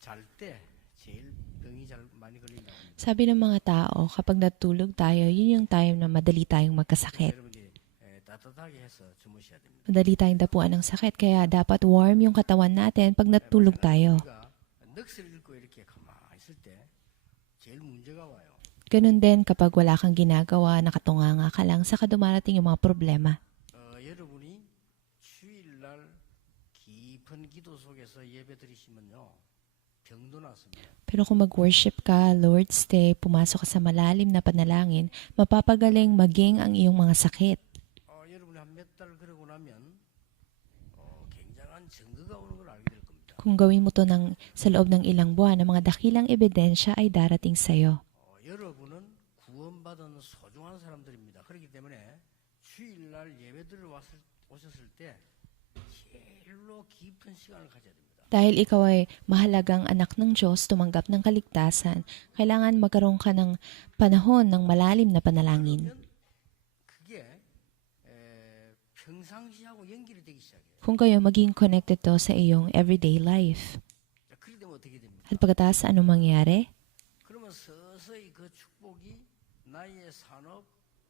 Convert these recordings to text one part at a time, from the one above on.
잘 때 제일 병이 잘 많이 걸린다고 합니다. Sabi ng mga tao, kapag natulog tayo, yun yung time na madali tayong 그래서 magkasakit. 여러분이 따뜻하게 해서 주무셔야 됩니다. Madali tayong dapuan ng sakit, kaya dapat warm yung katawan natin pag natulog tayo. 우리가 넋을 잃고 이렇게 가만히 있을 때 제일 문제가 와요. Ganun din kapag wala kang ginagawa, nakatunganga ka lang, saka dumarating yung mga problema. 여러분이 주일날 깊은 기도 속에서 예배 드리시면요. 병도 낫습니다. Pero kung mag-worship ka, Lord's Day, pumasok ka sa malalim na panalangin, mapapagaling maging ang iyong mga sakit. 여러분이 한 몇 달 그러고 나면 굉장한 증거가 오는 걸 알게 될 겁니다. Kung gawin mo to sa loob ng ilang buwan, ang mga dakilang ebidensya ay darating sa'yo. 여러분은 구원받은 소중한 사람들입니다. 그렇기 때문에 주일날 예배드리러 오셨을 때 제일로 깊은 시간을 가져야 됩니다. Dahil ikaw ay mahalagang anak ng Diyos, tumanggap ng kaligtasan, kailangan magkaroon ka ng panahon ng malalim na panalangin. 그러면 그게 평상시하고 연결이 되기 시작해요. Kung kayo maging connected to sa iyong everyday life. 그렇게 되면 어떻게 됩니까? At pagkatapos ano mangyari? 그러면 서서히 그 축복이 나의 산업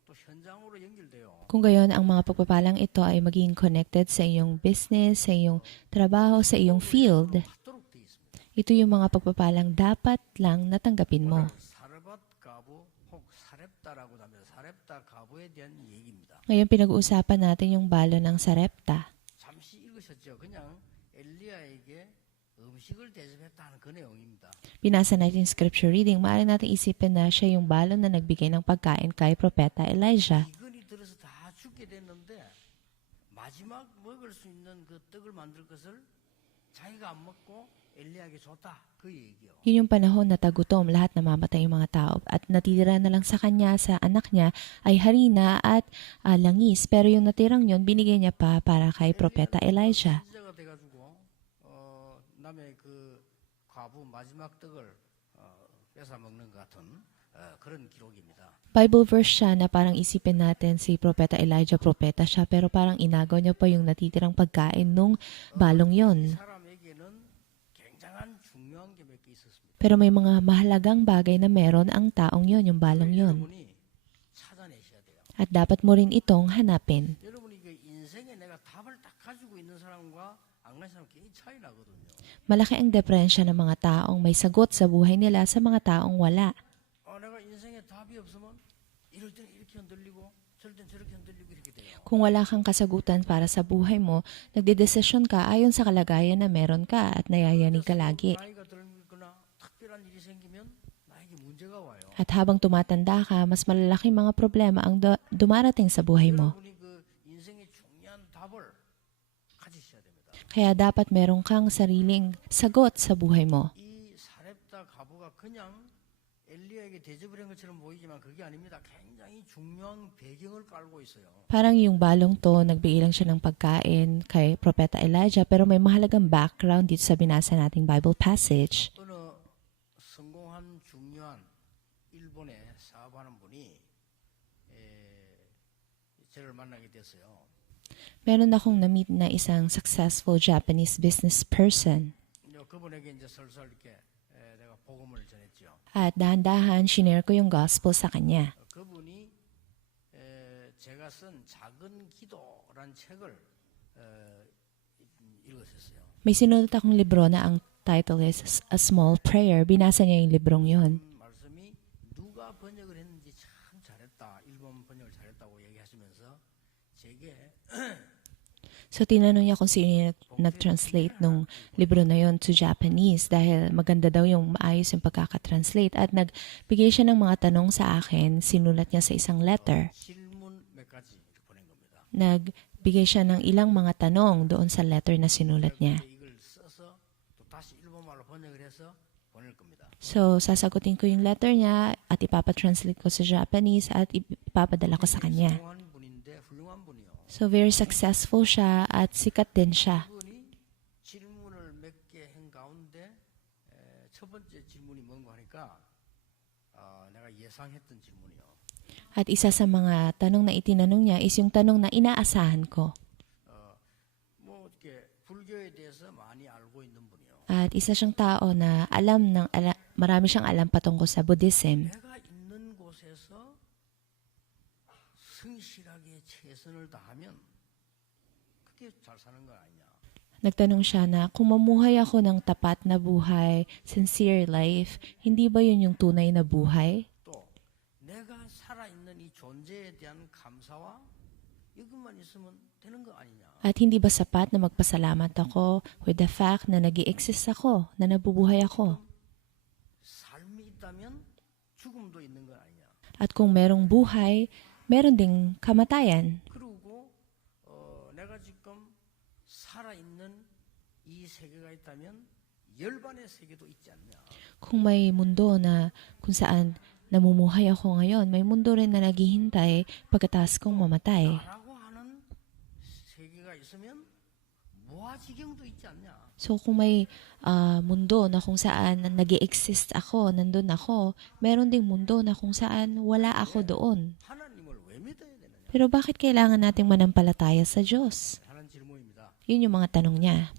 또 현장으로 연결돼요. Kung gayon, ang mga pagpapalang ito ay maging connected sa iyong business, sa iyong trabaho, sa iyong field. 받도록 돼 있습니다. Ito yung mga pagpapalang dapat lang natanggapin mo. 사르밧 가부 혹 사렙다라고 하면 사렙다 가부에 대한 얘기입니다. Ngayon pinag-uusapan natin yung balo ng Sarepta. 잠시 읽으셨죠? 그냥 엘리야에게 음식을 대접했다는 그 내용입니다. Binasa natin yung scripture reading. Maaari natin isipin na siya yung balo na nagbigay ng pagkain kay Propeta Elijah. 이건이 들어서 다 죽게 됐는데 마지막 먹을 수 있는 그 떡을 만들 것을 자기가 안 먹고 엘리야에게 줬다. 그 얘기요. Yun yung panahon na tagutom, lahat namamatay yung mga tao at natitira na lang sa kanya, sa anak niya ay harina at langis. Pero yung natirang yun, binigay niya pa para kay Propeta Elijah. 선지자가 돼가지고 남의 그 과부 마지막 떡을 뺏어 먹는 것 같은 그런 기록입니다. Bible verse siya na parang isipin natin si Propeta Elijah, propeta siya, pero parang inagaw niya pa yung natitirang pagkain nung balong yon. 사람에게는 굉장한 중요한 게 몇 개 있었습니다. Pero may mga mahalagang bagay na meron ang taong yon, yung balong yon. 여러분이 찾아내셔야 돼요. At dapat mo rin itong hanapin. 여러분이 그 인생에 내가 답을 딱 가지고 있는 사람과 안 가진 사람 굉장히 차이 나거든요. Malaki ang diferensya ng mga taong may sagot sa buhay nila sa mga taong wala. 내가 인생에 답이 없으면 이럴 때는 이렇게 흔들리고 저럴 때는 저렇게 흔들리고 이렇게 돼요. Kung wala kang kasagutan para sa buhay mo, nagdedesisyon ka ayon sa kalagayan na meron ka at nayayanig ka lagi. 나이가 들거나 특별한 일이 생기면 나에게 문제가 와요. At habang tumatanda ka, mas malalaking mga problema ang dumarating sa buhay mo. 여러분이 그 인생의 중요한 답을 가지셔야 됩니다. Kaya dapat meron kang sariling sagot sa buhay mo. 이 사렙다 가부가 그냥 엘리야에게 대접을 한 것처럼 보이지만 그게 아닙니다. 굉장히 중요한 배경을 깔고 있어요. Parang yung balong to, nagbigay lang siya ng pagkain kay Propeta Elijah, pero may mahalagang background dito sa binasa nating Bible passage. 어느 성공한 중요한 일본에 사업하는 분이 저를 만나게 됐어요. Meron akong na-meet na isang successful Japanese business person. 그분에게 이제 설설 이렇게 내가 복음을 전했죠. At dahan-dahan, shinare ko yung gospel sa kanya. 그분이 제가 쓴 작은 기도란 책을 읽었었어요. May sinulat akong libro na ang title is A Small Prayer. Binasa niya yung librong yun. 말씀이 누가 번역을 했는지 참 잘했다. 일본 번역을 잘했다고 얘기하시면서 제게 So tinanong niya kung sino yung nag-translate nung libro na yon to Japanese dahil maganda daw yung maayos yung pagkakatranslate. At nagbigay siya ng mga tanong sa akin, sinulat niya sa isang letter. 질문 몇 가지 이렇게 보낸 겁니다. Nagbigay siya ng ilang mga tanong doon sa letter na sinulat niya. 이걸 써서 또 다시 일본말로 번역을 해서 보낼 겁니다. So sasagutin ko yung letter niya at ipapatranslate ko sa Japanese at ipapadala ko sa kanya. 훌륭한 분인데 훌륭한 분이요. So very successful siya at sikat din siya. 그분이 질문을 몇 개 한 가운데 첫 번째 질문이 뭔가 하니까 내가 예상했던 질문이요. At isa sa mga tanong na itinanong niya is yung tanong na inaasahan ko. 뭐 이렇게 불교 구조에 대해서 많이 알고 있는 분이요. At isa siyang tao na marami siyang alam patungkol sa Buddhism. 내가 있는 곳에서 성실하게 최선을 다하면 그게 잘 사는 거 아니냐. Nagtanong siya na kung mamuhay ako ng tapat na buhay, sincere life, hindi ba yun yung tunay na buhay? 또 내가 살아있는 이 존재에 대한 감사와 이것만 있으면 되는 거 아니냐. At hindi ba sapat na magpasalamat ako with the fact na nag-i-exist ako, na nabubuhay ako? 삶이 있다면 죽음도 있는 거 아니냐. At kung merong buhay, meron ding kamatayan. 그리고 내가 지금 살아있는 이 세계가 있다면 열반의 세계도 있지 않냐. Kung may mundo na kung saan namumuhay ako ngayon, may mundo rin na naghihintay pagkatapos kong mamatay. 나라고 하는 세계가 있으면 무아지경도 있지 않냐. So kung may mundo na kung saan nag-i-exist ako, nandun ako, meron ding mundo na kung saan wala ako doon. 하나님을 왜 믿어야 되느냐. Pero bakit kailangan nating manampalataya sa Diyos? 하는 질문입니다. Yun yung mga tanong niya.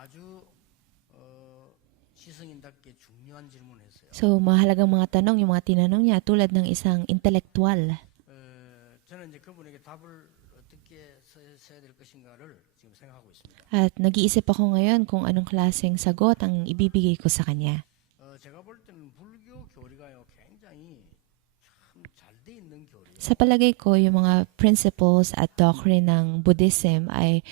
아주 지성인답게 중요한 질문했어요. So mahalagang mga tanong yung mga tinanong niya tulad ng isang intelektual. 저는 이제 그분에게 답을 어떻게 써야 될 것인가를 지금 생각하고 있습니다. At nag-iisip ako ngayon kung anong klaseng sagot ang ibibigay ko sa kanya. 제가 볼 때는 불교 교리가요 굉장히 참 잘 돼 있는 교리예요. Sa palagay ko, yung mga principles at doctrine ng Buddhism ay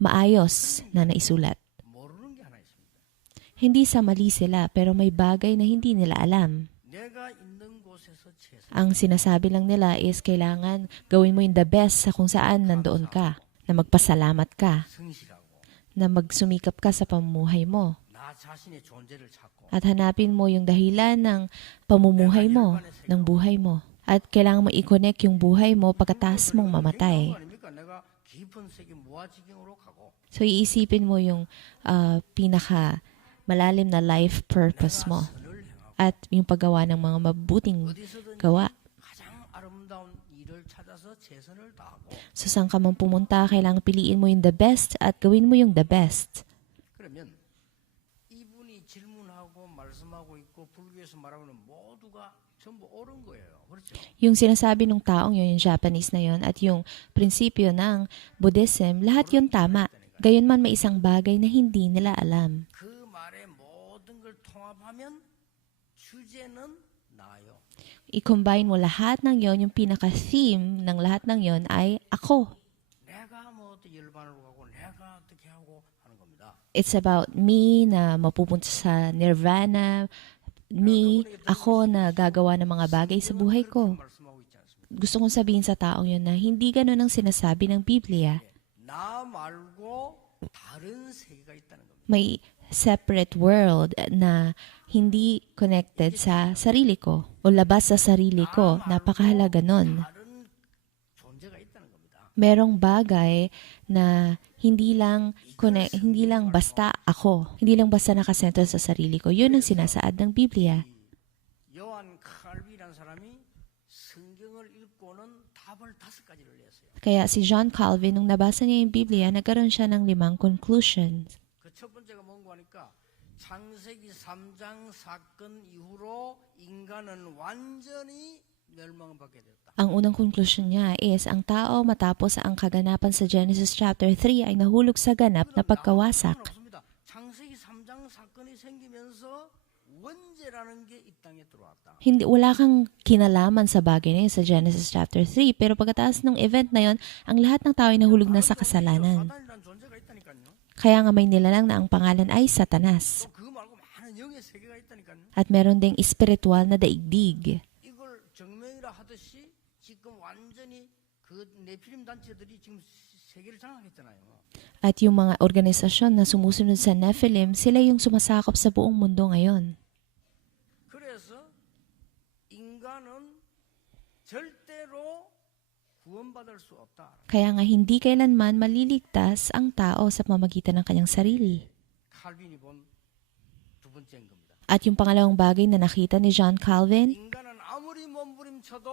maayos na naisulat. 모르는 게 하나 있습니다. Hindi sa mali sila, pero may bagay na hindi nila alam. 내가 있는 곳에서 최선. Ang sinasabi lang nila is kailangan gawin mo yung the best sa kung saan nandoon ka, na magpasalamat ka, 성실하고 na magsumikap ka sa pamumuhay mo, 나 자신의 존재를 찾고 at hanapin mo yung dahilan ng pamumuhay mo, ng buhay mo. At kailangan mo i-connect yung buhay mo pagkatapos mong mamatay. 아닙니까? 내가 깊은 세계 무아지경으로 가고 So iisipin mo yung pinaka malalim na life purpose mo 선을 행하고 at yung paggawa ng mga mabuting 어디서든지 gawa. 가장 아름다운 일을 찾아서 최선을 다하고 So saan ka man pumunta, kailangan piliin mo yung the best at gawin mo yung the best. 그러면 이분이 질문하고 말씀하고 있고 불교에서 말하는 모두가 전부 옳은 거예요. 그렇죠? Yung sinasabi ng taong yun, yung Japanese na yun, at yung prinsipyo ng Buddhism, lahat yun tama. Gayunman may isang bagay na hindi nila alam. 그 말의 모든 걸 통합하면 주제는 나요. I-combine mo lahat ng yon, yung pinaka-theme ng lahat ng yon ay ako. 내가 뭐 어떻게 열반으로 가고 내가 어떻게 하고 하는 겁니다. It's about me na mapupunta sa nirvana, me, ako na gagawa ng mga bagay sa buhay ko. 말씀하고 있지 않습니까? Gusto kong sabihin sa taong yun na hindi ganun ang sinasabi ng Biblia. 나 말고 다른 세계가 있다는 겁니다. May separate world na hindi connected sa sarili ko o labas sa sarili ko. Napakahalaga nun. 다른 존재가 있다는 겁니다. Merong bagay na hindi lang basta ako. Hindi lang basta nakasentro sa sarili ko. Yun ang sinasaad ng Biblia. 요한 칼빈이라는 사람이 성경을 읽고는 답을 5가지를 냈어요. Kaya si John Calvin, nung nabasa niya yung Biblia, nagkaroon siya ng 5 conclusions. 그 첫 번째가 뭔가 하니까 창세기 3장 사건 이후로 인간은 완전히 멸망받게 됐다. Ang unang conclusion niya is ang tao matapos ang kaganapan sa Genesis chapter 3 ay nahulog sa ganap na pagkawasak. 없습니다. 창세기 3장 사건이 생기면서 원죄라는 게 이 땅에 들어왔다. Wala kang kinalaman sa bagay na yun sa Genesis chapter 3, pero pagkatapos ng event na yun, ang lahat ng tao ay nahulog na sa kasalanan. 사단이라는 존재가 있다니까요. Kaya nga may nilalang na ang pangalan ay Satanas. 또 그거 말고 많은 영의 세계가 있다니까요. At meron ding espiritual na daigdig. 이걸 정명이라 하듯이 지금 완전히 그 네피림 단체들이 지금 세계를 장악했잖아요. At yung mga organisasyon na sumusunod sa Nephilim, sila yung sumasakop sa buong mundo ngayon. 그래서 인간은 절대로 구원받을 수 없다. Kaya nga hindi kailanman maliligtas ang tao sa pamamagitan ng kanyang sarili. 칼빈이 본 두 번째인 겁니다. At yung pangalawang bagay na nakita ni John Calvin, 인간은 아무리 몸부림쳐도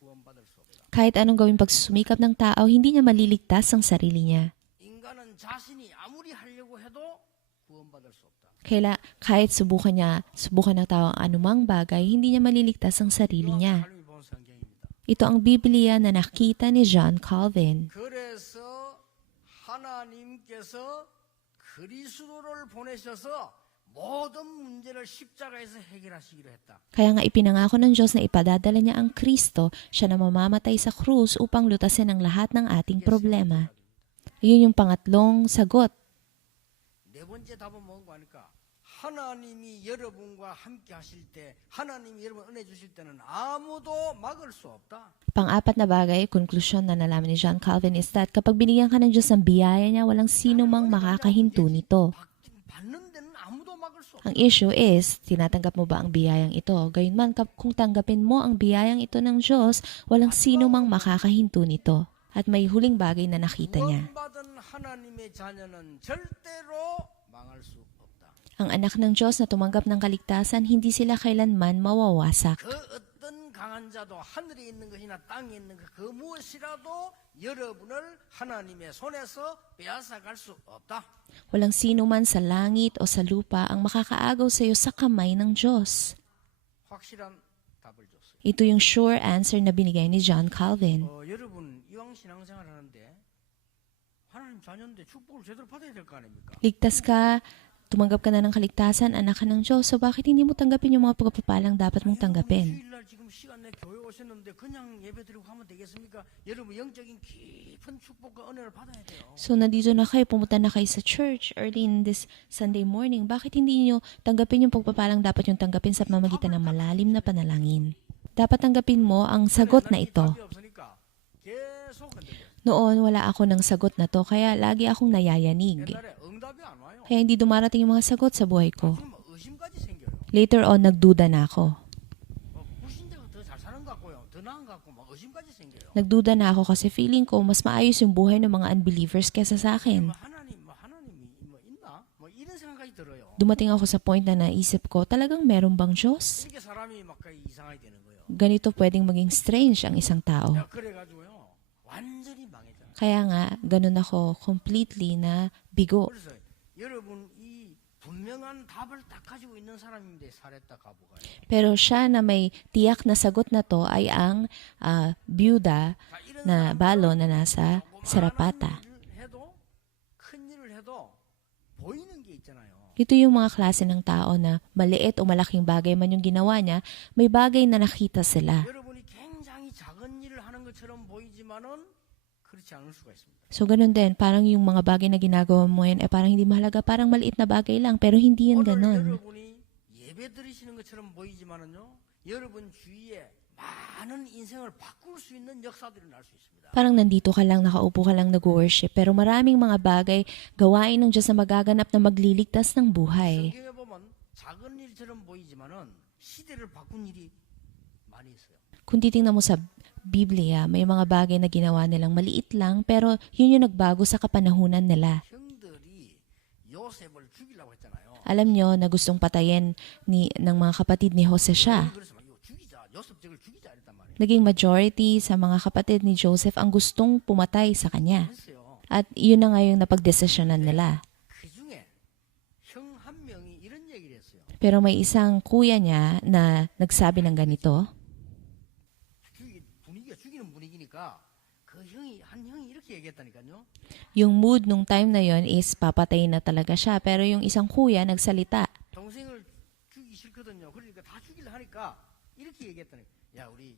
구원받을 수 없다. kahit anong gawing pagsusumikap ng tao, hindi niya maliligtas ang sarili niya. 인간은 자신이 아무리 해도 구원받을 수 없다. Kahit subukan ng tao ang anumang bagay, hindi niya maliligtas ang sarili 이와 niya. 칼빈이 본 성경입니다. Ito ang Biblia na nakita ni John Calvin. 그래서 하나님께서 그리스도를 보내셔서 모든 문제를 십자가에서 해결하시기로 했다. Kaya nga ipinangako ng Diyos na ipadadala niya ang Kristo, siya na mamamatay sa krus upang lutasin ang lahat ng ating problema. Iyon yung pangatlong sagot. 네 번째 답은 뭔가 하니까 하나님이 여러분과 함께 하실 때 하나님이 여러분 은혜 주실 때는 아무도 막을 수 없다. Pang-apat na bagay, konklusyon na nalaman ni John Calvin is that kapag binigyan ka ng Diyos ng biyaya niya, walang sino mang makakahinto nito. 받는 데는 아무도 막을 수 없다. Ang issue is, tinatanggap mo ba ang biyayang ito? Gayunman, kung tanggapin mo ang biyayang ito ng Diyos, walang sino mang makakahinto nito. At may huling bagay na nakita niya. 구원받은 하나님의 자녀는 절대로 망할 수 없다. Ang anak ng Diyos na tumanggap ng kaligtasan, hindi sila kailanman mawawasak. 그 어떤 강한 자도 하늘에 있는 것이나 땅에 있는 것 그 무엇이라도 여러분을 하나님의 손에서 빼앗아갈 수 없다. Walang sino man sa langit o sa lupa ang makakaagaw sa iyo sa kamay ng Diyos. 확실한 답을 줬어요. Ito yung sure answer na binigay ni John Calvin. 여러분 이왕 신앙생활 하는데 하나님 자녀인데 축복을 제대로 받아야 될 거 아닙니까? Ligtas ka, tumanggap ka na ng kaligtasan, anak ka ng Diyos, so bakit hindi mo tanggapin yung mga pagpapalang dapat mong tanggapin? 주일날 지금 시간 내 교회 오셨는데 그냥 예배드리고 하면 되겠습니까? 여러분 영적인 깊은 축복과 은혜를 받아야 돼요. So, nandito na kayo, pumunta na kayo sa church early in this Sunday morning. Bakit hindi nyo tanggapin yung pagpapalang dapat yung tanggapin sa pamamagitan ng malalim na panalangin? Dapat tanggapin mo ang sagot na ito. 답이 없으니까 계속 흔들려. Noon, wala ako ng sagot na to, kaya lagi akong nayayanig. 옛날에 응답이 안 와요. Kaya hindi dumarating yung mga sagot sa buhay ko. 지금 의심까지 생겨요. Later on, nagduda na ako. 불신자가 더 잘 사는 것 같고요. 더 나은 것 같고 막 의심까지 생겨요. Nagduda na ako kasi feeling ko mas maayos yung buhay ng mga unbelievers kesa sa akin. 하나님이 있나? 이런 생각까지 들어요. Dumating ako sa point na naisip ko, talagang meron bang Diyos? 이렇게 사람이 막 이상하게 되는 거예요. Ganito pwedeng maging strange ang isang tao. 야, 그래가지고요. 완전히 망했잖아요. Kaya nga, ganun ako completely na bigo. 그래서 여러분 이 분명한 답을 딱 가지고 있는 사람인데 사레타 가부가요. Pero siya na may tiyak na sagot na to ay ang byuda 자, 이런 na 사람들은 balo na nasa 조그마한 Sarapata. 일을 해도 큰 일을 해도 보이는 게 있잖아요. Ito yung mga klase ng tao na maliit o malaking bagay man yung ginawa niya, may bagay na nakita sila. 여러분이 굉장히 작은 일을 하는 것처럼 보이지만은 그렇지 않을 수가 있습니다. So, ganun din, parang yung mga bagay na ginagawa mo yan, parang hindi mahalaga, parang maliit na bagay lang, pero hindi yun 오늘 ganun. 여러분이 예배 드리시는 것처럼 보이지만은요, 여러분 주위에 많은 인생을 바꿀 수 있는 역사들이 날 수 있습니다. Parang nandito ka lang, nakaupo ka lang nag-worship, pero maraming mga bagay, gawain ng Diyos na magaganap na magliligtas ng buhay. 성경에 보면 작은 일처럼 보이지만은 시대를 바꾼 일이 많이 있어요. Kung titingnan mo sa Biblia, may mga bagay na ginawa nilang maliit lang, pero yun yung nagbago sa kapanahunan nila. 형들이 요셉을 죽이려고 했잖아요. Alam nyo na gustong patayin ng mga kapatid ni Jose siya. 그래서 막 이거 죽이자, 요셉 저걸 죽이자 이랬단 말이에요. Naging majority sa mga kapatid ni Joseph ang gustong pumatay sa kanya. 했어요. At yun na nga yung napagdesisyonan nila. 그 중에 형 한 명이 이런 얘기를 했어요. Pero may isang kuya niya na nagsabi ng ganito. 분위기가 죽이는 분위기니까 그 한 형이 이렇게 얘기했다니까요. Yung mood nung time na yon is papatayin na talaga siya. Pero yung isang kuya nagsalita. 동생을 죽이기 싫거든요. 그러니까 다 죽이려 하니까 이렇게 얘기했다니까. 야, 우리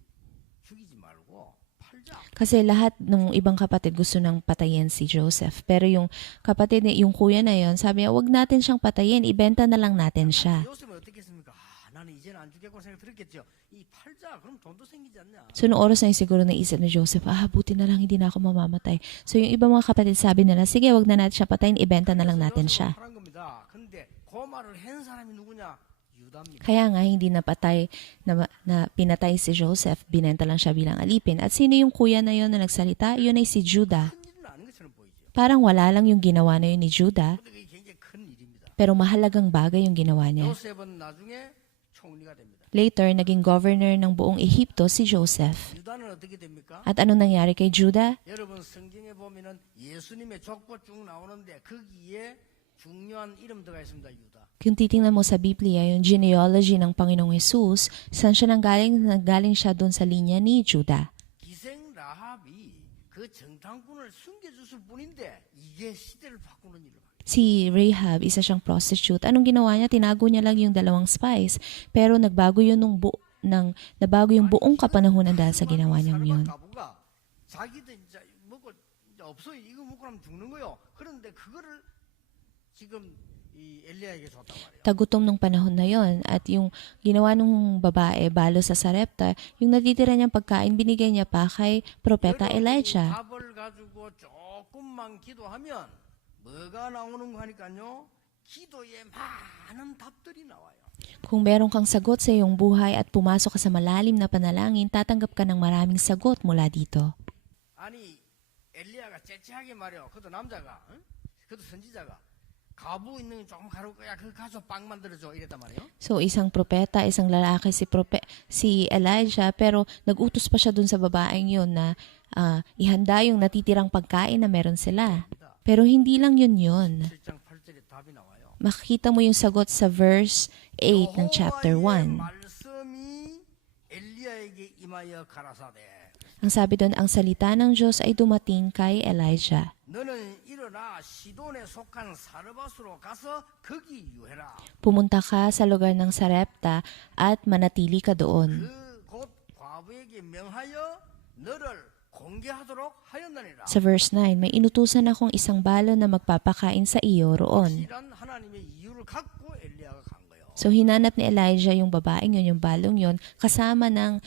죽이지 말고 팔자. Kasi lahat ng ibang kapatid gusto nang patayin si Joseph. Pero yung kapatid, yung kuya na yon, sabi niya, wag natin siyang patayin, ibenta na lang natin siya. 요셉은 어떻게 했습니까? 나는 이제는 안 죽겠고 생각 들었겠죠. 이 팔자 그럼 돈도 생기지 않냐? So, noong oras na yun siguro naisip ni Joseph, buti na lang hindi na ako mamamatay. So, yung ibang mga kapatid sabi nila, sige, wag na natin siya patayin, ibenta na lang natin siya. 팔은 겁니다. 근데 그 말을 한 사람이 누구냐? 유다입니다. Kaya nga, hindi napatay, na pinatay si Joseph, binenta lang siya bilang alipin. At sino yung kuya na yun na nagsalita? Yun ay si Judah. 큰 일은 아닌 것처럼 보이죠. Parang wala lang yung ginawa na yun ni Judah, 근데 그게 굉장히 큰 일입니다. pero mahalagang bagay yung ginawa niya. 요셉은 나중에 총리가 됩니다. Later, naging governor ng buong Ehipto si Joseph. 유다는 어떻게 됩니까? At anong nangyari kay Judah? 여러분 성경에 보면은 예수님의 족보 쭉 나오는데 거기에 중요한 이름 들어가 있습니다. 유다. Kung titingnan mo sa Biblia, yung genealogy ng Panginoong Jesus, saan siya nanggaling siya doon sa linya ni Judah. 기생 라합이 그 정탐꾼을 숨겨줬을 뿐인데 이게 시대를 바꾸는 일을 하게. Si Rahab, isa siyang prostitute. Anong ginawa niya? Tinago niya lang yung 2 spies. Pero nagbago yun nabago yung buong kapanahunan dahil sa ginawa niyang yun. 가부가 자기도 이제 먹고 이제 없어 이거 먹고 나면 죽는 거요. 그런데 그거를 지금 이 엘리야에게 줬단 말이에요. Tagutom nung panahon na yon at yung ginawa nung babae balo sa Sarepta, yung natitira niyang pagkain binigay niya pa kay propeta Elijah. 답을 가지고 조금만 기도하면 뭐가 나오는 거 하니까요. 기도에 많은 답들이 나와요. Kung meron kang sagot sa iyong buhay at pumasok ka sa malalim na panalangin, tatanggap ka ng maraming sagot mula dito. 아니 엘리야가 째째하게 말이요. 그도 남자가, 응? 그도 선지자가 가부 있는 거 조금 가루 거야. 그거 가서 빵 만들어줘 이랬단 말이에요. So isang propeta, isang lalaki si Elijah, pero nag-utos pa siya dun sa babaeng yun na ihanda yung natitirang pagkain na meron sila. Pero hindi lang yun. 7장 8절에 답이 나와요. Makikita mo yung sagot sa verse 8 ng chapter 여호와의 1. 말씀이 엘리야에게 임하여 가라사대. Ang sabi doon, ang salita ng Diyos ay dumating kay Elijah. 너는 일어나 시돈에 속한 사르밧으로 가서 거기 유해라. Pumunta ka sa lugar ng Sarepta at manatili ka doon. 그 곧 과부에게 명하여 너를 공개하도록 하였느니라. Sa verse 9, may inutusan akong isang balo na magpapakain sa iyo roon. 이란 하나님의 이유를 갖고 엘리야가 간 거예요. So hinanap ni Elijah yung babaeng yun, yung balong yun, kasama ng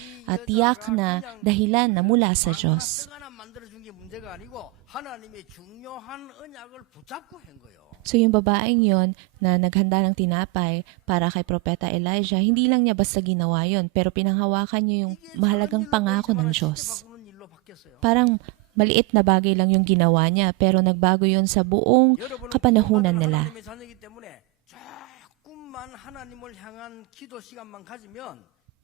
tiyak na dahilan na mula sa Diyos. 떡 하나 만들어준 게 문제가 아니고 하나님의 중요한 언약을 붙잡고 한 거예요. So yung babaeng yon na naghanda ng tinapay para kay Propeta Elijah, hindi lang niya basta ginawa yon, pero pinanghawakan niya yung mahalagang pangako ng Diyos. 바꾸는 일로 바뀌었어요. Parang maliit na bagay lang yung ginawa niya, pero nagbago yon sa buong kapanahunan nila. 하나님의 자녀이기 때문에 조금만 하나님을 향한 기도 시간만 가지면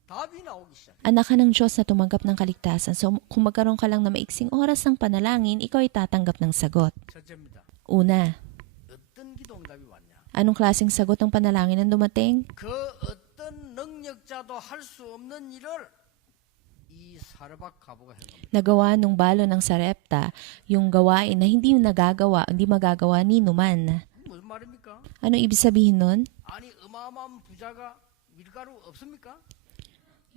답이 나오기 시작해요. Anak ka ng Diyos na tumanggap ng kaligtasan, so kung magkaroon ka lang na maiksing oras ng panalangin, ikaw ay tatanggap ng sagot. 첫째입니다. Una, 어떤 기도 응답이 왔냐? anong klaseng sagot ng panalangin ang dumating? 그 어떤 능력자도 할 수 없는 일을 이 사르밧 가부가 한 겁니다. Nagawa nung balo ng Sarepta, yung gawain na hindi magagawa ni Numan. 무슨 말입니까? Ano ibig sabihin nun? 아니 어마어마한 부자가 밀가루 없습니까?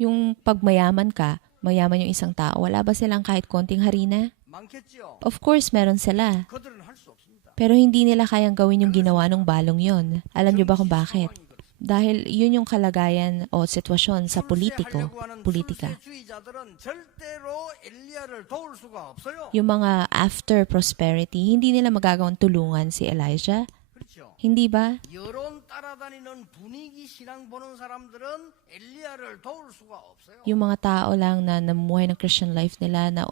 Yung pagmayaman ka, mayaman yung isang tao, wala ba silang kahit konting harina? 많겠지요. Of course, meron sila. 그들은 할 수 없습니다. Pero hindi nila kayang gawin yung ginawa ng balong yon. Alam niyo ba kung bakit? Dahil yun yung kalagayan o sitwasyon sa politika. 출세주의자들은 절대로 엘리야를 도울 수가 없어요. Yung mga after prosperity, hindi nila magagawang tulungan si Elijah. 그렇죠. Hindi ba? 여론 따라다니는 분위기 신앙 보는 사람들은 엘리야를 도울 수가 없어요. Yung mga tao lang na namuhay ng Christian life nila na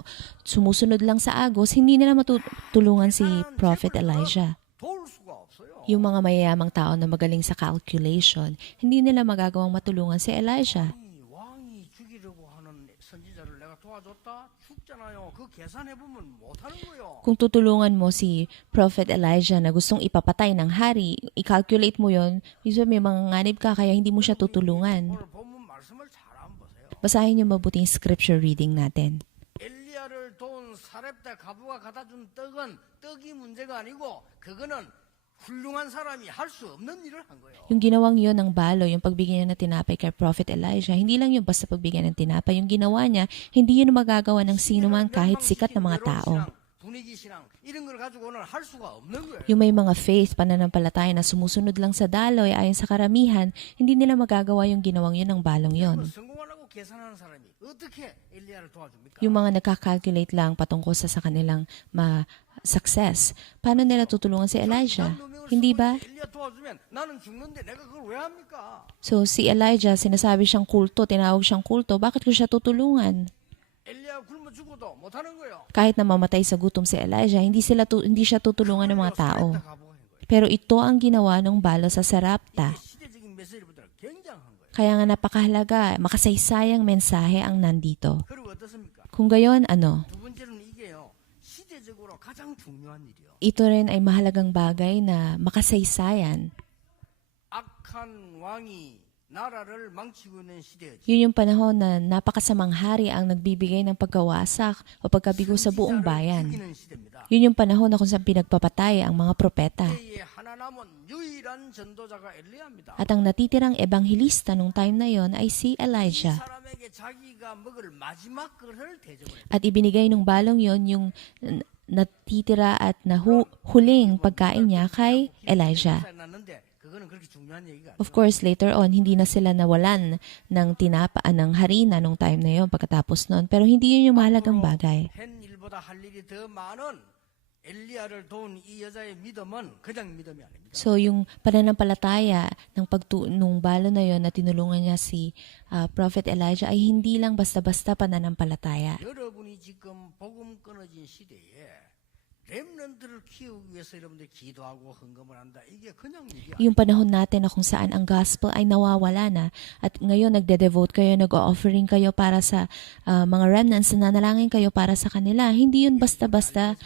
sumusunod lang sa agos, hindi nila matutulungan si Prophet Elijah. 도울 수가 없어요. Yung mga mayayamang tao na magaling sa calculation, hindi nila magagawang matulungan si Elijah. 이 왕이 죽이려고 하는 선지자를 내가 도와줬다 죽잖아요. 그 계산해 보면 못 하는 거예요. Kung tutulungan mo si Prophet Elijah na gustong ipapatay ng hari, i-calculate mo yon, minsan may mga nganib ka kaya hindi mo siya tutulungan. 오늘 본문 말씀을 잘 안 보세요. Basahin niyo mabuti yung scripture reading natin. 엘리야를 도운 사렙다 가부가 갖다 준 떡은 떡이 문제가 아니고 그거는 훌륭한 사람이 할 수 없는 일을 한 거예요. Yung ginawang yon ng balo, yung pagbigyan niya ng tinapay kay Prophet Elijah, hindi lang yung basta pagbigyan ng tinapay. Yung ginawa niya, hindi yun magagawa ng sino man kahit sikat na mga tao. 분위기 신앙 이런 걸 가지고는 할 수가 없는 거예요. Yung may mga faith, pananampalataya na sumusunod lang sa daloy ayon sa karamihan, hindi nila magagawa yung ginawang yun ng balong yon. 성공하려고 계산하는 사람이 어떻게 엘리야를 도와줍니까? Yung mga nagka-calculate lang patungkol sa kanilang success, paano nila tutulungan si Elijah? Hindi ba? 엘리야 도와주면 나는 죽는데 내가 그걸 왜 합니까? So si Elijah, sinasabi siyang kulto, tinawag siyang kulto, bakit ko siya tutulungan? 엘리야 굶어 죽어도 못 하는 거예요. Kahit na mamatay sa gutom si Elijah, hindi siya tutulungan ng mga tao. 사렙다 가부가 한 거예요. Pero ito ang ginawa ng balo sa Sarepta. 시대적인 메시지보다 굉장한 거예요. Kaya nga napakahalaga, makasaysayang mensahe ang nandito. 그리고 어떻습니까? Kung gayon, ano? 두 번째는 이게요. 시대적으로 가장 중요한 일이요. ito rin ay mahalagang bagay na makasaysayan. 악한 왕이 나라를 망치고 있는 시대였죠. Yun yung panahon na napakasamang hari ang nagbibigay ng pagkawasak o pagkabigo sa buong bayan. 죽이는 시대입니다. Yun yung panahon na kung saan pinagpapatay ang mga propeta. 그때에 하나 남은 유일한 전도자가 엘리야입니다. At ang natitirang ebanghilista nung time na yon ay si 이 Elijah. 사람에게 자기가 먹을 마지막 것을 대접을 했어요. At ibinigay nung balong yon yung natitira at huling pagkain niya kay Elijah. 났는데 그거는 그렇게 중요한 얘기가 Of course, later on, hindi na sila nawalan ng tinapaan ng harina nung time na yon pagkatapos nun. Pero hindi yun yung mahalagang bagay. 한 일보다 할 일이 더 많은 엘리야를 도운 이 여자의 믿음은 그냥 믿음이 아닙니다. So, yung pananampalataya nung balo na yon na tinulungan niya si Prophet Elijah ay hindi lang basta-basta pananampalataya. 여러분이 지금 복음 끊어진 시대에 렘넌트를 키우기 위해서 여러분들이 기도하고 헌금을 한다. 이게 그냥 일이 아니에요. Yung panahon natin na kung saan ang gospel ay nawawala na at ngayon nagde-devote kayo, nag-offering kayo para sa mga remnants, nanalangin kayo para sa kanila. Hindi yun basta-basta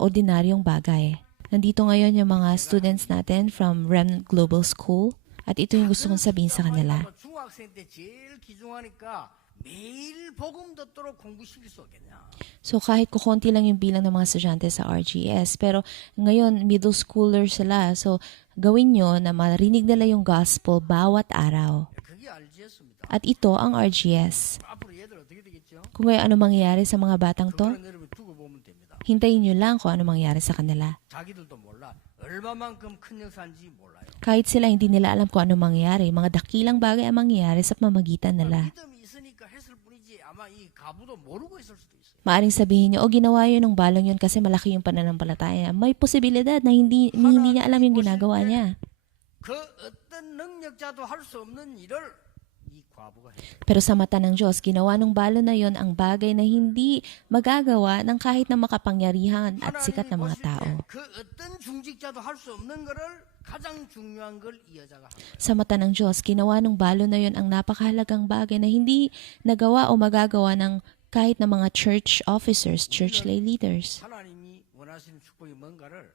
ordinaryong bagay. Nandito ngayon yung mga students natin from Remnant Global School at ito yung gusto kong sabihin sa kanila. 중학생 때 제일 귀중하니까 매일 복음 듣도록 공부시킬 수 없겠냐. So kahit kukonti lang yung bilang ng mga estudyante sa RGS, pero ngayon middle schooler sila. So gawin nyo na marinig nila yung gospel bawat araw. 그게 RGS입니다. At ito ang RGS. 앞으로 얘들 어떻게 되겠죠? Kung ngayon ano mangyayari sa mga batang to, 그거는 여러분 두고 보면 됩니다. hintayin nyo lang kung ano mangyayari sa kanila. 자기들도 몰라. 얼마만큼 큰 역사인지 몰라요. Kahit sila hindi nila alam kung ano mangyayari, mga dakilang bagay ang mangyayari sa pamamagitan nila. 믿음이 있으니까 했을 뿐이지 아마 이 가부도 모르고 있을 수도 있어요. Maaring sabihin nyo, ginawa yun ng balong yun kasi malaki yung pananampalataya. May posibilidad na hindi niya alam yung ginagawa niya. 그 어떤 능력자도 할 수 없는 일을 이 과부가 했어요. Pero sa mata ng Diyos, ginawa ng balo na yon ang bagay na hindi magagawa ng kahit na makapangyarihan at sikat na mga tao. 그 어떤 중직자도 할 수 없는 거를 가장 중요한 걸 이 여자가 한 거예요. Sa mata ng Diyos, ginawa ng balo na yon ang napakahalagang bagay na hindi nagawa o magagawa ng kahit na mga church officers, church lay leaders. 하나님이 원하시는 축복이 뭔가를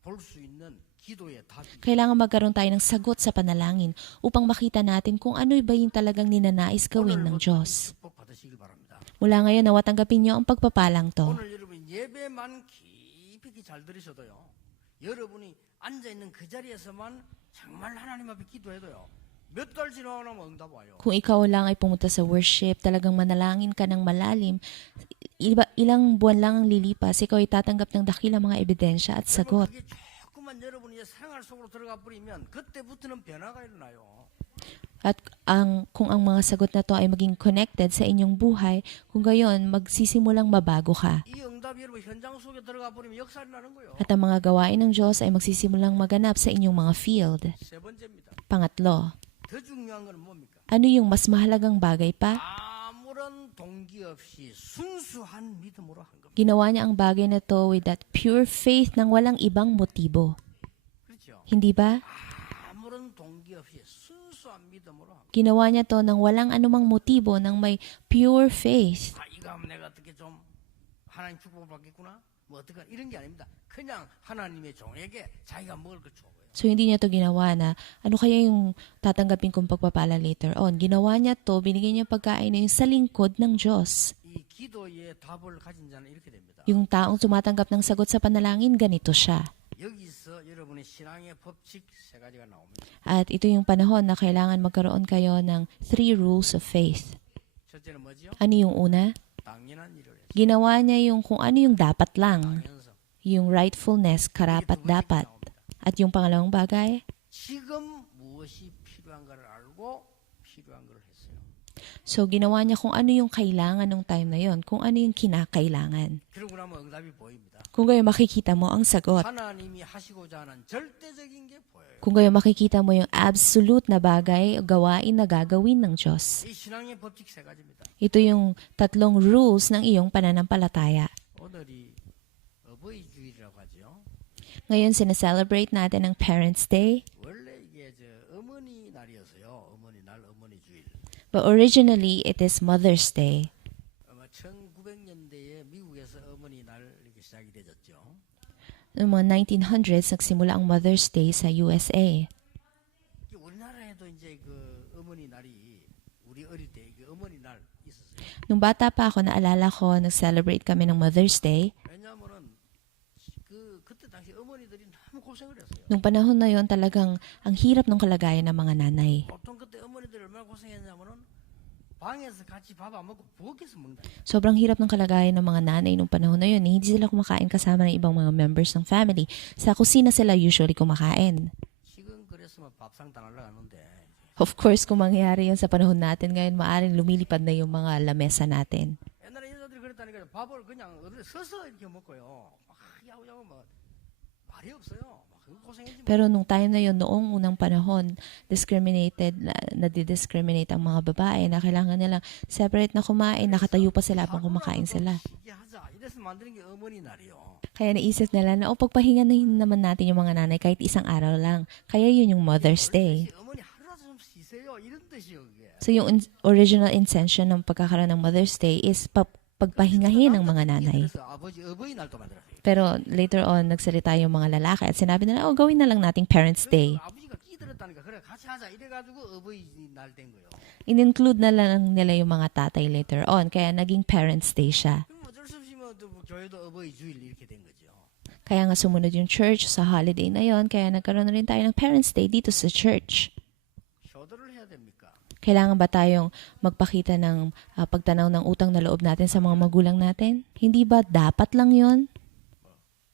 볼 수 있는 기도의 답이 Kailangan magkaroon tayo ng sagot sa panalangin upang makita natin kung ano ba yung talagang ninanais gawin ng Diyos. 축복 받으시길 바랍니다. Mula ngayon, nawa tanggapin niyo ang pagpapalang to. 오늘 여러분 예배만 깊이 잘 들으셔도요. 여러분이 앉아 있는 그 자리에서만 정말 하나님 앞에 기도해도요. 몇 달 지나고 나면 응답 와요. Kung ikaw lang ay pumunta sa worship, talagang manalangin ka ng malalim, ilang buwan lang ang lilipas, ikaw ay tatanggap ng dakilang mga ebidensya at sagot. 그게 조금만 여러분이 생활 속으로 들어가 버리면 그때부터는 변화가 일어나요. At kung ang mga sagot na to ay maging connected sa inyong buhay, kung gayon, magsisimulang mabago ka. 이 응답이 여러분 현장 속에 들어가 버리면 역사 일어나는 거예요. At ang mga gawain ng Diyos ay magsisimulang maganap sa inyong mga field. 세 번째입니다. Pangatlo, 더 중요한 건 뭡니까? ano yung mas mahalagang bagay pa? 아무런 동기 없이 순수한 믿음으로 한 겁니다. Ginawa niya ang bagay na to with that pure faith nang walang ibang motibo. 그렇죠? Hindi ba? 아무런 동기 없이 순수한 믿음으로 한 겁니다. Ginawa niya to nang walang anumang motibo, nang may pure faith. 이거 하면 내가 어떻게 좀 하나님 축복을 받겠구나? 뭐 어떻게 이런 게 아닙니다. 그냥 하나님의 종에게 자기가 먹을 걸 줘. So, hindi niya to ginawa na, ano kaya yung tatanggapin kong pagpapala later on. Ginawa niya to, binigay niya pagkain na yung sa lingkod ng Diyos. 이 기도의 답을 가진 자는 이렇게 됩니다. Yung taong tumatanggap ng sagot sa panalangin, ganito siya. 여기서 여러분의 신앙의 법칙 세 가지가 나옵니다. At ito yung panahon na kailangan magkaroon kayo ng 3 rules of faith. 첫째는 뭐지요? Ano yung una? 당연한 일을 했어요. Ginawa niya yung kung ano yung dapat lang. 당연성. Yung rightfulness, karapat-dapat. At yung pangalawang bagay, 지금 무엇이 필요한가를 알고 필요한 걸 했어요. so ginawa niya kung ano yung kailangan ng time na yon, kung ano yung kinakailangan. 그러고 나면 응답이 보입니다. Kung gayon makikita mo ang sagot. 하나님이 하시고자 하는 절대적인 게 보여요. Kung gayon makikita mo yung absolute na bagay o gawain na gagawin ng Diyos. 이 신앙의 법칙 세 가지입니다. Ito yung 3 rules ng iyong pananampalataya. 오늘이 어버이 주일이라고 하죠. Ngayon, sineselebrate natin ang Parents' Day. 원래 이게 어머니 날이어서요. 어머니 날, 어머니 주일. But originally, it is Mother's Day. 아마 1900년대에 미국에서 어머니 날 이렇게 시작이 되었죠. Noong mga 1900s, nagsimula ang Mother's Day sa USA. 우리나라에도 이제 그 어머니 날이 우리 어릴 때 그 어머니 날 있었어요. Nung bata pa ako, naalala ko, nag-celebrate kami ng Mother's Day. 왜냐하면은 그때 당시 어머니들이 너무 고생을 했어요. Nung panahon na yon talagang ang hirap ng kalagayan ng mga nanay. 보통 그때 어머니들이 얼마나 고생했냐면은 방에서 같이 밥 안 먹고 부엌에서 먹는다. Sobrang hirap ng kalagayan ng mga nanay nung panahon na yun. Hindi sila kumakain kasama ng ibang mga members ng family. Sa kusina sila usually kumakain. 지금 그랬으면 밥상 다 날라가는데 Of course, kung mangyayari yun sa panahon natin ngayon, maaaring lumilipad na yung mga lamesa natin. 옛날에 여자들이 그랬다니까 밥을 그냥 어디에 서서 이렇게 먹고요. 막 야구야구 막 말이 없어요. 막 그거 고생했지. Pero nung time na yun, noong unang panahon, nadi-discriminate ang mga babae na kailangan nilang separate na kumain, nakatayo pa sila habang kumakain sila. 하자. 이래서 만드는 게 어머니 날이요. Kaya naisip nila na, pagpahinga na yun naman natin yung mga nanay kahit isang araw lang. Kaya yun yung Mother's Day. 어머니 하루라도 좀 쉬세요. 이런 뜻이요, 그게. So yung original intention ng pagkakaroon ng Mother's Day is pagpahingahin ng mga nanay. 그래서 어버이 날도 만들었어요. Pero later on, nagsalita yung mga lalaki at sinabi nila, gawin na lang nating Parents' Day. 아버지가 끼들었다니까 그래 같이 하자 이래가지고 어버이 날 된 거예요. In-include na lang nila yung mga tatay later on, kaya naging Parents' Day siya. 그럼 어쩔 수 없이 뭐 교회도 어버이 주일 이렇게 된 거죠. Kaya nga sumunod yung church sa holiday na yon, kaya nagkaroon na rin tayo ng Parents' Day dito sa church. 효도를 해야 됩니까? Kailangan ba tayong magpakita ng pagtanaw ng utang na loob natin sa mga magulang natin? Hindi ba dapat lang yon?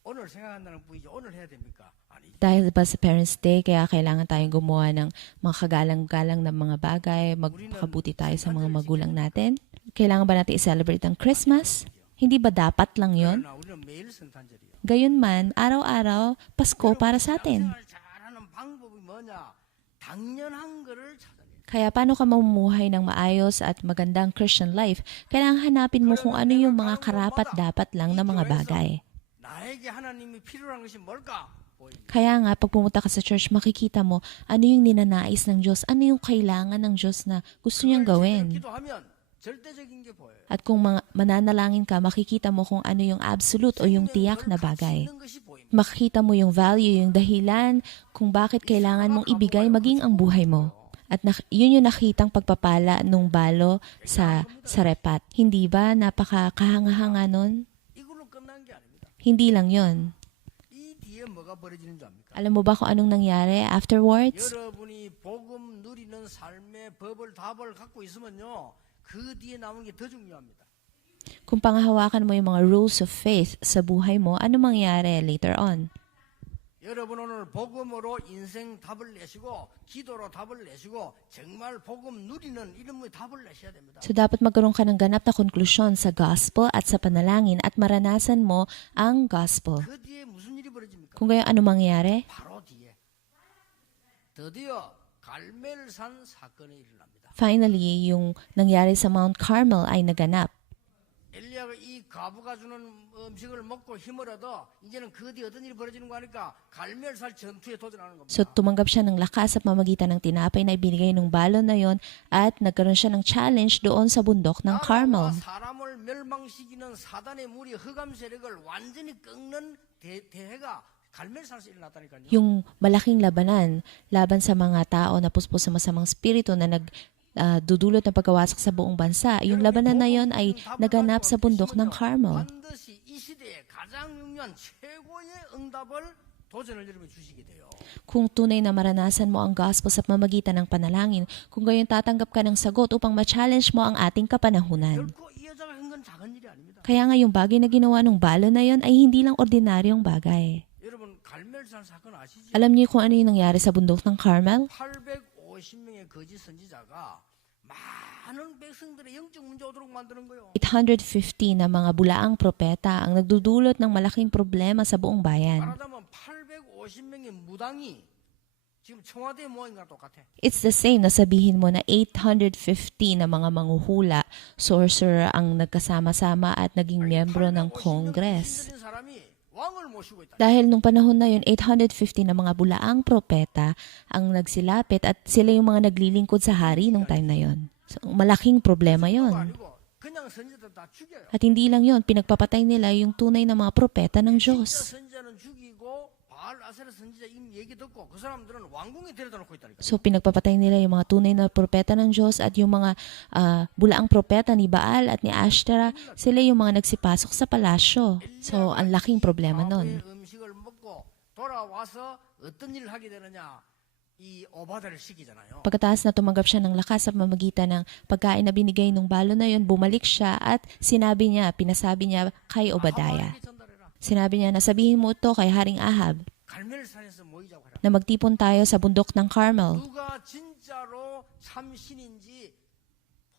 오늘 생각한다는 뿐이지 오늘 해야 됩니까? 아니. Dahil ba sa Parents' Day, kaya kailangan tayong gumawa ng mga kagalang-galang na mga bagay, magpakabuti tayo sa mga magulang natin? Kailangan ba natin i-celebrate ang Christmas? Hindi ba dapat lang yon? 그러나 우리는 매일 성탄절이요. Gayunman, araw-araw, Pasko para sa atin. 생활을 잘하는 방법이 뭐냐? 당연한 거를 찾아내요. Kaya paano ka mamumuhay ng maayos at magandang Christian life? Kailangan hanapin mo kung ano yung mga karapat-dapat lang na mga bagay. 나에게 하나님이 필요한 것이 뭘까? 보입니다. Kaya nga, pag pumunta ka sa church, makikita mo ano yung ninanais ng Diyos, ano yung kailangan ng Diyos na gusto niyang 그걸 제대로 gawin. 기도하면 절대적인 게 보여요. At kung mananalangin ka, makikita mo kung ano yung absolute o yung tiyak na bagay. 있는 것이 보입니다. Makikita mo yung value, yung dahilan kung bakit kailangan mong ibigay maging ang buhay mo. At yun yung nakitang pagpapala nung balo sa repat. Hindi ba napakakahanga-hanga nun? 이걸로 끝난 게 아닙니다. Hindi lang yon. 이 뒤에 뭐가 벌어지는 줄 압니까? Alam mo ba kung anong nangyari afterwards? 여러분이 복음 누리는 삶의 법을 답을 갖고 있으면요. 그 뒤에 남은 게 더 중요합니다. Kung pangahawakan mo yung mga rules of faith sa buhay mo, ano mangyari later on? 여러분 오늘 복음으로 인생 답을 내시고 기도로 답을 내시고 정말 복음 누리는 이런 의 답을 내셔야 됩니다. So dapat magkaroon ka ng ganap na konklusyon sa gospel at sa panalangin at maranasan mo ang gospel. 그 뒤에 무슨 일이 벌어집니까? Kung gayon, ano mangyari? 바로 뒤에 드디어 갈멜산 사건이 일어납니다. Finally, yung nangyari sa Mount Carmel ay naganap. 엘리야가 이 과부가 주는 음식을 먹고 힘을 얻어 이제는 그 뒤에 어떤 일이 벌어지는 거 하니까 갈멜살 전투에 도전하는 겁니다. So tumanggap siya ng lakas sa pamamagitan ng tinapay na ibinigay ng balon na yon at nagkaroon siya ng challenge doon sa bundok ng Carmel. 사람을 멸망시키는 사단의 무리 흑암 세력을 완전히 꺾는 대회가 갈멜산에서 일어났다니까요. Yung malaking labanan laban sa mga tao na puspos sa masamang spirito na dudulot ng pagkawasak sa buong bansa. Yung labanan na yon ay naganap sa bundok ng Carmel. 반드시 이 시대에 가장 중요한 최고의 응답을 도전을 여러분이 주시게 돼요. Kung tunay na maranasan mo ang gospel sa pamamagitan ng panalangin, kung gayon tatanggap ka ng sagot upang ma-challenge mo ang ating kapanahunan. 결코 이 여자가 한 건 작은 일이 아닙니다. Kaya nga yung bagay na ginawa ng balon na yon ay hindi lang ordinaryong bagay. 여러분 갈멜산 사건 아시죠? Alam niyo kung ano yung nangyari sa bundok ng Carmel? 850명의 거짓 선지자가 많은 백성들의 영적 문제 오도록 만드는 거예요. 850 na mga bulaang propeta ang nagdudulot ng malaking problema sa buong bayan. 말하자면 850명의 무당이 지금 청와대에 모인 거랑 똑같아. It's the same na sabihin mo na 850 na mga manghuhula, sorcerer ang nagkasama-sama at naging miyembro ng Congress. 힘들인 사람이 왕을 모시고 있다. Dahil nung panahon na yun, 850 na mga bulaang propeta ang nagsilapit at sila yung mga naglilingkod sa hari nung time na yun. So, malaking problema yon. 아니고 그냥 선지자들 다 죽여요. At hindi lang yon, pinagpapatay nila yung tunay na mga propeta ng 진짜 Diyos. 선지자는 죽이고 아세라 선지자 이 얘기 듣고 그 사람들은 왕궁에 데려다 놓고 있다니까. So pinagpapatay nila yung mga tunay na propeta ng Diyos at yung mga bulaang propeta ni Baal at ni Ashtara, sila yung mga nagsipasok sa palasyo. So ang laking problema nun. 음식을 먹고 돌아와서 어떤 일을 하게 되느냐? 이 오바다를 시키잖아요. Pagkatapos na tumanggap siya ng lakas sa pamamagitan ng pagkain na binigay ng balo na yun, bumalik siya at pinasabi niya kay Obadiah. 아합에게 전달해라. Sinabi niya na sabihin mo ito kay Haring Ahab 갈멜산에서 모이자고 하라. na magtipon tayo sa bundok ng Carmel. 누가 진짜로 참 신인지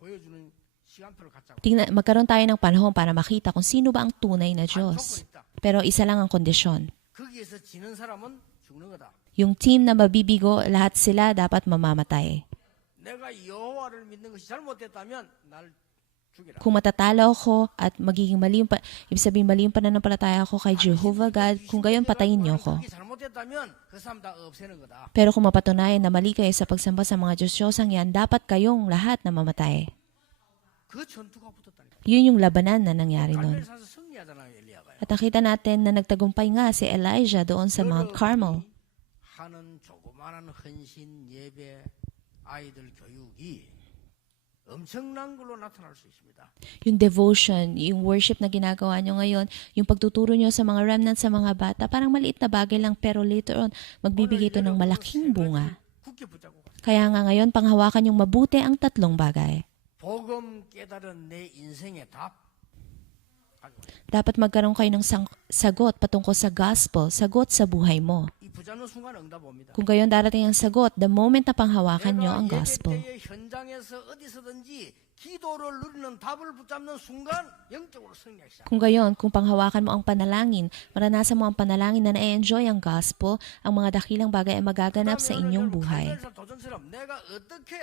보여주는 시간표를 갖자고. Magkaroon tayo ng panahon para makita kung sino ba ang tunay na Diyos. 조건 있다. Pero isa lang ang kondisyon. 거기에서 지는 사람은 죽는 거다. Yung team na mabibigo, lahat sila dapat mamamatay. 내가 여호와를 믿는 것이 잘못됐다면 날 죽이라. Kung matatalo ako at magiging ibig sabihin mali yung pananampalataya ko kay Jehovah God, kung gayon patayin niyo ko. 그게 잘못됐다면 그 사람 다 없애는 거다. Pero kung mapatunayan na mali kayo sa pagsamba sa mga Diyos-Diyosang yan, dapat kayong lahat na mamatay. 그 전투가 붙었다니까. Yun yung labanan na nangyari nun. 갈멜산에서 승리하잖아요, 엘리야가요. At nakita natin na nagtagumpay nga si Elijah doon sa Mount Carmel. 하는 조그마한 헌신 예배 아이들 교육이 엄청난 걸로 나타날 수 있습니다. Yung devotion, yung worship na ginagawa nyo ngayon, yung pagtuturo nyo sa mga remnants sa mga bata, parang maliit na bagay lang pero later on, magbibigay ito ng malaking bunga. 굳게 붙잡고 가세요. Kaya nga ngayon, panghawakan yung mabuti ang tatlong bagay. 복음 깨달은 내 인생의 답. Dapat magkaroon kayo ng sagot patungkol sa gospel, sagot sa buhay mo. 이 붙잡는 순간 응답 옵니다. Kung gayon darating ang sagot, the moment na panghawakan nyo ang 예배 gospel. 때의 현장에서 어디서든지 기도를 누리는 답을 붙잡는 순간 영적으로 승리하기 시작. Kung gayon, kung panghawakan mo ang panalangin, maranasan mo ang panalangin na na-enjoy ang gospel, ang mga dakilang bagay ay magaganap sa inyong buhay. 갈멜산 도전처럼 내가 어떻게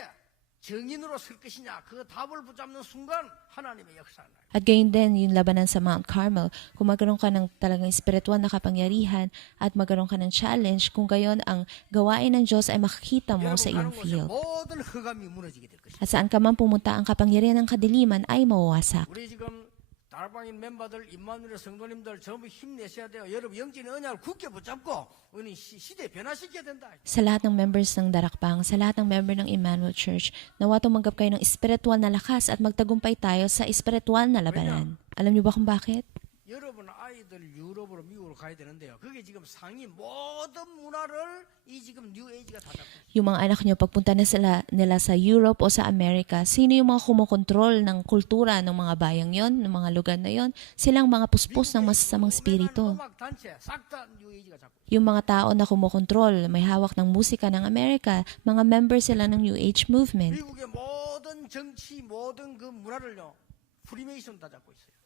정인으로 설 것이냐 그 답을 붙잡는 순간 하나님의 역사를 나요. At gayon din, yung labanan sa Mount Carmel, kung magkaroon ka ng talagang espiritual na kapangyarihan at magkaroon ka ng challenge, kung gayon ang gawain ng Diyos ay makikita mo sa iyong 곳에 field. 모든 흑암이 무너지게 될 것이다. At saan ka man pumunta, ang kapangyarihan ng kadiliman ay mawawasak. 우리 지금 다락방인 멤버들, 임마누엘 성도님들 전부 힘내셔야 돼요. 여러분 영적인 언약을 굳게 붙잡고 우리 시대 변화시켜야 된다. Sa lahat ng members ng Darakpang, sa lahat ng member ng Emmanuel Church, nawa tumanggap kayo ng espiritual na lakas at magtagumpay tayo sa espiritual na labanan. Alam niyo ba kung bakit? 여러분 아이들 유럽으로 미국으로 가야 되는데요. 그게 지금 상위 모든 문화를 이 지금 뉴 에이지가 다 잡고 있어요. Yung mga anak niyo, pagpunta na nila sa Europe o sa America, sino yung mga kumokontrol ng kultura ng mga bayang yon, ng mga lugar na yon? Silang mga puspos ng masasamang spirito. 음악 단체 싹다 뉴 에이지가 잡고 있어요. Yung mga tao na kumokontrol, may hawak ng musika ng Amerika, mga member sila ng New Age movement. 미국의 모든 정치 모든 그 문화를요 프리메이션 다 잡고 있어요.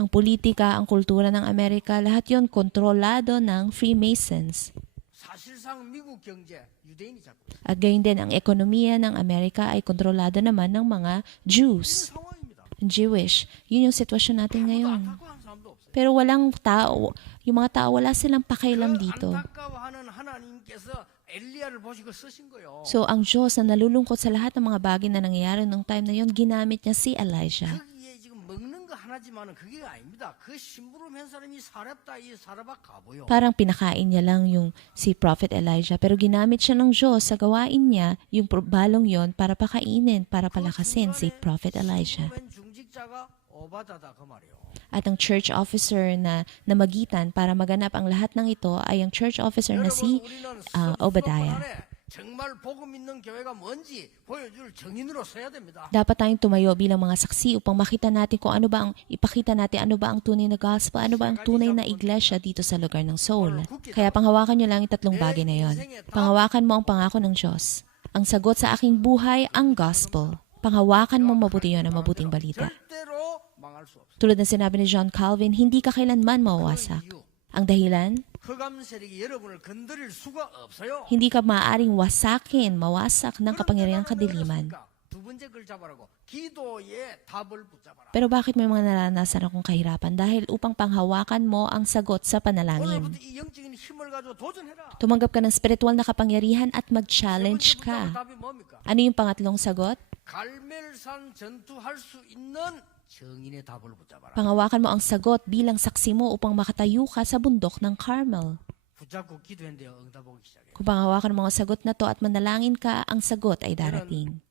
Ang politika, ang kultura ng Amerika, lahat yon kontrolado ng Freemasons. 사실상 미국 경제 유대인이 잡고 있어요. At gayon din, ang ekonomiya ng Amerika ay kontrolado naman ng mga Jews, 이런 상황입니다. Jewish. Yun yung sitwasyon natin 아무도 ngayon. 안타까워하는 사람도 없어요. Pero walang tao, yung mga tao, wala silang pakialam 그 dito. 안타까워하는 하나님께서 엘리야를 보시고 쓰신 거예요. So, ang Diyos na nalulungkot sa lahat ng mga bagay na nangyayari nung time na yun, ginamit niya si Elijah. 거기에 지금 먹는 거 하나지만은 그게 아닙니다. 그 심부름 한 사람이 사렙다 이 사르밧 가보요. Parang pinakain niya lang yung si Prophet Elijah, pero ginamit siya ng Diyos sa gawain niya yung balong yon para pakainin, para palakasin si Prophet Elijah. 심부름한 중직자가 오바다다 그 말이에요. At ang church officer na namagitan para maganap ang lahat ng ito ay ang church officer na si 우리는 Obadiah. 정말 복음 있는 교회가 뭔지 보여줄 정인으로 서야 됩니다. Dapat tayong tumayo bilang mga saksi upang makita natin kung ano ba ang ipakita natin, ano ba ang tunay na gospel, ano ba ang tunay na iglesia dito sa lugar ng Seoul. Kaya panghawakan niyo lang yung tatlong bagay na yon. Panghawakan mo ang pangako ng Diyos. Ang sagot sa aking buhay, ang gospel. Panghawakan mo mabuti yon, ang mabuting balita. 절대로 망할 수 없어요. Tulad ng sinabi ni John Calvin, hindi ka kailanman mawawasak. 이유, Ang dahilan, 흑암 세력이 여러분을 건드릴 수가 없어요. hindi ka maaaring wasakin, mawasak ng kapangyarihang kadiliman. 두 번째 걸 잡아라고 기도의 답을 붙잡아라. Pero bakit may mga naranasan akong kahirapan? Dahil upang panghawakan mo ang sagot sa panalangin. 오늘부터 이 영적인 힘을 가지고 도전해라. Tumanggap ka ng spiritual na kapangyarihan at 세 mag-challenge 번째 ka. 붙잡을 답이 뭡니까? Ano yung pangatlong sagot? 갈멜산 전투할 수 있는 정인의 답을 붙잡아라. Panghawakan mo ang sagot bilang saksi mo upang makatayo ka sa bundok ng Carmel. 붙잡고 기도했는데 응답 오기 시작해요. Kung panghawakan mo ang sagot na to at manalangin ka, ang sagot ay darating.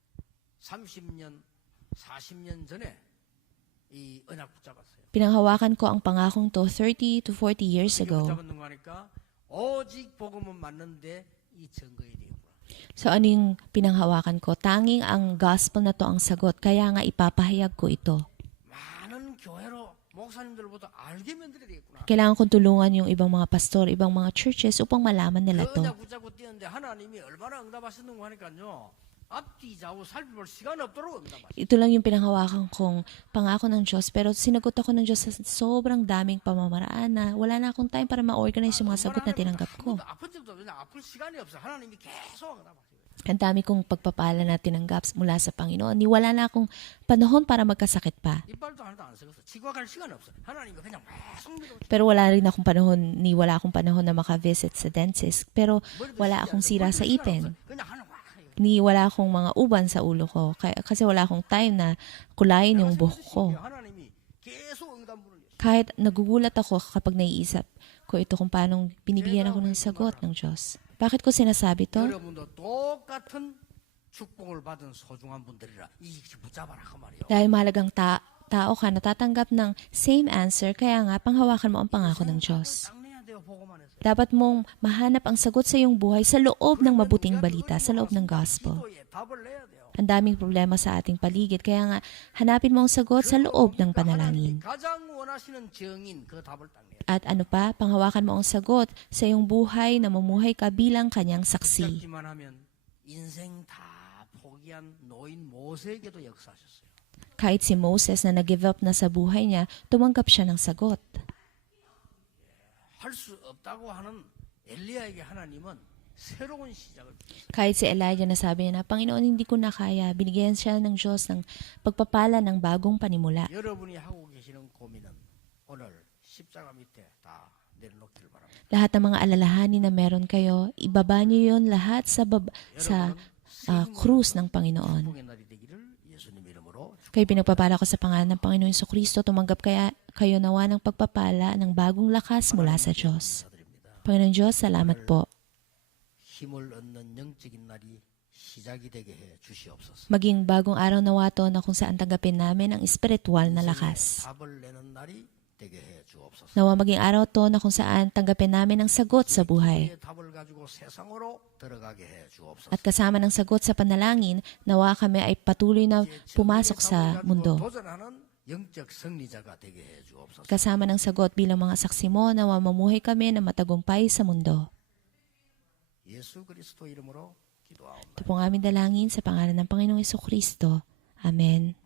30년, 40년 전에 이 언약 붙잡았어요. Pinanghawakan ko ang pangakong to 30 to 40 years 이게 ago. 붙잡았는 거 하니까 오직 복음은 맞는데 이 증거에 되겠구나. So ano yung pinanghawakan ko? Tanging ang gospel na to ang sagot, kaya nga ipapahayag ko ito. 많은 교회로 목사님들보다 알게 만들어야 되겠구나. Kailangan kong tulungan yung ibang mga pastor, ibang mga churches upang malaman nila 그 to. 언약 붙잡고 뛰었는데 하나님이 얼마나 응답하셨는 거 하니까요. 앞뒤 좌우 살펴볼 시간 없도록 응답하셨어요. Ito lang yung pinanghawakan kong pangako ng Diyos, pero sinagot ako ng Diyos sa sobrang daming pamamaraan na wala na akong time para ma-organize yung mga sagot na tinanggap ko. 아픈 적도 없어요. 아플 시간이 없어. 하나님이 계속 응답하세요. Ang dami kong pagpapala na tinanggap mula sa Panginoon. Ni wala na akong panahon para magkasakit pa. 이빨도 하나도 안 썩었어. 지구갈 시간 없어. 하나님이 그냥 계속 밀어오죠. Pero wala rin akong panahon, wala akong panahon na maka-visit sa dentist. Pero wala akong sira sa ipin. 그냥 하는 거야. Wala akong mga uban sa ulo ko. Kasi wala akong time na kulayin yung buhok ko. 하나님이 계속 응답 부르는 Kahit nagugulat ako kapag naiisip ko ito kung paano binibigyan ako ng sagot ng Diyos. Bakit ko sinasabi to? 여러분도 똑같은 축복을 받은 소중한 분들이라 이 붙잡아라 그 말이요. Dahil mahalagang tao ka, natatanggap ng same answer, kaya nga panghawakan mo ang pangako ng Diyos. 딱 내야 돼요. 보고만 해서. Dapat mong mahanap ang sagot sa iyong buhay sa loob ng mabuting balita, sa loob ng gospel. 기도에 답을 내야 돼요. Ang daming problema sa ating paligid, kaya nga hanapin mo ang sagot sa loob ng panalangin. 하나님이 가장 원하시는 정인 그 답을 딱 내야 돼요. At ano pa, panghawakan mo ang sagot sa iyong buhay na mamuhay ka bilang kanyang saksi. 붙잡기만 하면 인생 다 포기한 노인 모세에게도 역사하셨어요. Kahit si Moses na nag-give up na sa buhay niya, tumanggap siya ng sagot. 할 수 없다고 하는 엘리야에게 하나님은 새로운 시작을 주셨어요. Kahit si Elijah na sabi niya na, Panginoon, hindi ko na kaya, binigyan siya ng Diyos ng pagpapala ng bagong panimula. 여러분이 하고 계시는 고민은 오늘 십자가 밑에 다 내려놓기를 바랍니다. Lahat ng mga alalahanin na meron kayo, ibaba niyo yun lahat sa krus ng Panginoon. 축복의 날이 되기를 예수님 이름으로 Kayo pinagpapala ko sa pangalan ng Panginoon Jesucristo, tumanggap kaya kayo nawa ng pagpapala ng bagong lakas mula sa Diyos. 축복드립니다. Panginoon Diyos, salamat po. 힘을 얻는 영적인 날이 시작이 되게 해 주시옵소서. Maging bagong araw na wato na kung saan tanggapin namin ang espiritual na lakas. 답을 내는 날이 되게 해 주옵소서. Nawa maging araw to na kung saan tanggapin namin ang sagot sa buhay. 의 답을 가지고 세상으로 들어가게 해 주옵소서. At kasama ng sagot sa panalangin, nawa kami ay patuloy na pumasok sa mundo. 도전하는 영적 승리자가 되게 해 주옵소서. Kasama ng sagot bilang mga saksi mo, nawa mamuhay kami na matagumpay sa mundo. 예수 그리스도 이름으로 기도하옵나이다. Ito po ang aming dalangin sa pangalan ng Panginoong Jesucristo. Amen.